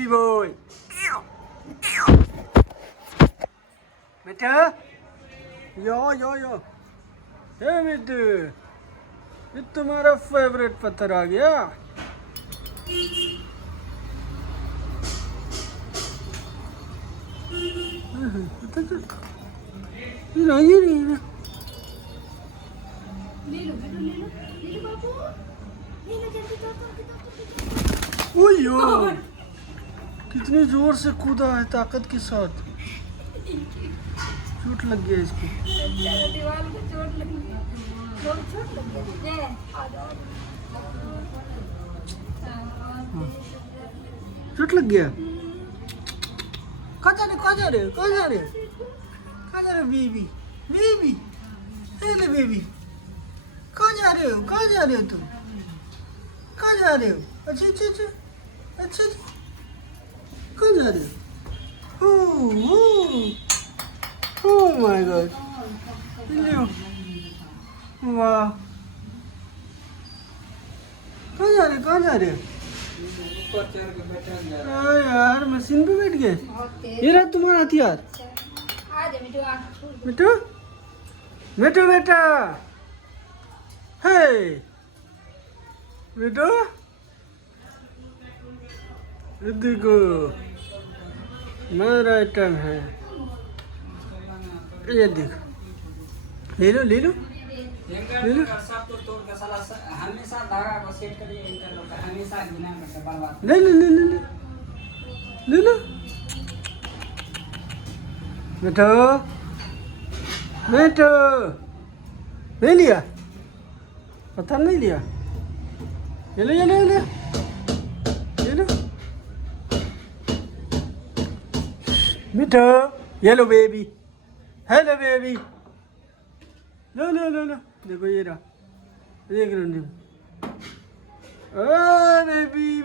Baby boy. बेटा यो यो यो, हे बेटे, ये तुम्हारा फेवरेट पत्थर आ गया। ये रही ले लो बाबू, ले लो जल्दी ओयो, कितनी जोर से कूदा है ताकत के साथ। चोट लग गया इसको। दीवार को चोट लगी, बहुत चोट लगी है। आ जाओ, चोट लग गया। कहाँ जा रहे बेबी बेबी, हेलो बेबी, कहाँ जा रहे हो तुम, कहाँ जा रहे हो? अच्छा कहाँ जा रहे हो? ओह माय गॉड, वाह, कहाँ जा रहे हो? यार मशीन पे बैठ गए। ये रहा तुम्हारा हथियार। मिठू बेटा, हे बेटो, देखो मेरा आइटम है, ये देखो, ले लो हमेशा धागा को सेट करिए, हमेशा बिना बर्बाद। ले लो बेटो, ले लिया, पता नहीं लिया। ये लो मिठो, येलो बेबी, हेलो बेबी, लो देखो ये रहा, देख रहे हो?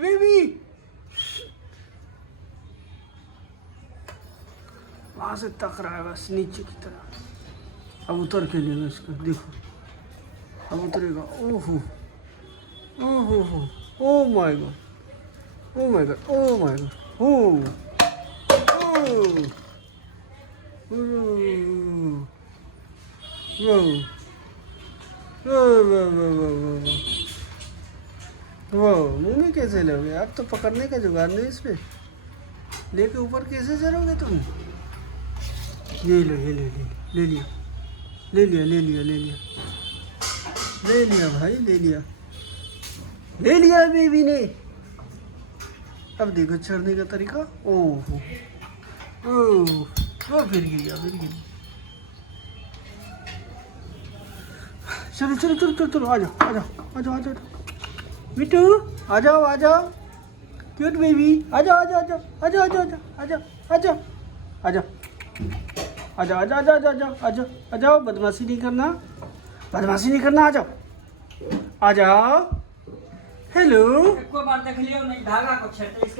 बेबी वहां से तक रहा है बस नीचे की तरफ। अब उतर के लेगा इसको, देखो अब उतरेगा। ओहो ओ माय गॉड, मुंह में कैसे लोगे? अब तो पकड़ने का जुगाड़ नहीं इसमें, लेके ऊपर कैसे चढ़ोगे तुम? ले लिया भाई, ले लिया बेबी ने। अब देखो चढ़ने का तरीका। ओह वो फिर गिर गया। चलो आ जाओ मिठू, आ जाओ क्यूट बेबी, आ जाओ बदमाशी नहीं करना, आ जाओ। हेलो, एक बार देख लियो नहीं, धागा को छेड़ते